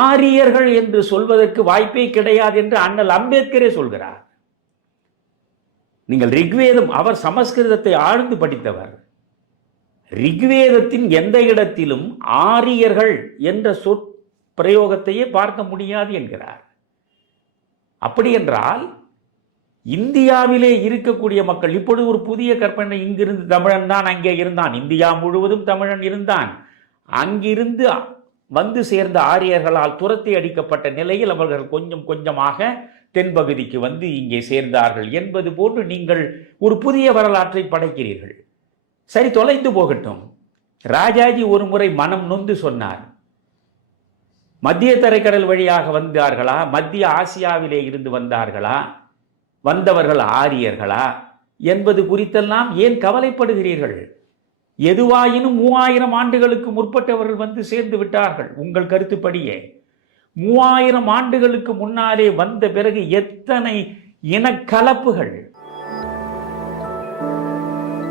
ஆரியர்கள் என்று சொல்வதற்கு வாய்ப்பே கிடையாது என்று அண்ணல் அம்பேத்கரே சொல்கிறார். நீங்கள் ரிக்வேதம் அவர் சமஸ்கிருதத்தை ஆழ்ந்து படித்தவர். ரிக்வேதத்தின் எந்த இடத்திலும் ஆரியர்கள் என்ற சொற் பிரயோகத்தையே பார்க்க முடியாது என்கிறார். அப்படி என்றால் இந்தியாவிலே இருக்கக்கூடிய மக்கள் இப்பொழுது ஒரு புதிய கற்பனை இங்கிருந்து தமிழன் தான் அங்கே இருந்தான். இந்தியா முழுவதும் தமிழன் இருந்தான். அங்கிருந்து வந்து சேர்ந்த ஆரியர்களால் துரத்தி அடிக்கப்பட்ட நிலையில் அவர்கள் கொஞ்சம் கொஞ்சமாக தென்பகுதிக்கு வந்து இங்கே சேர்ந்தார்கள் என்பது போன்று நீங்கள் ஒரு புதிய வரலாற்றை படைக்கிறீர்கள். சரி தொலைந்து போகட்டும். ராஜாஜி ஒரு முறை மனம் நொந்து சொன்னார். மத்திய தரைக்கடல் வழியாக வந்தார்களா? மத்திய ஆசியாவிலே இருந்து வந்தார்களா? வந்தவர்கள் ஆரியர்களா? என்பது குறித்தெல்லாம் ஏன் கவலைப்படுகிறீர்கள்? எதுவாயினும் மூவாயிரம் ஆண்டுகளுக்கு முற்பட்டவர்கள் வந்து சேர்ந்து விட்டார்கள். உங்கள் கருத்துப்படியே. மூவாயிரம் ஆண்டுகளுக்கு முன்னாலே வந்த பிறகு எத்தனை இனக்கலப்புகள்.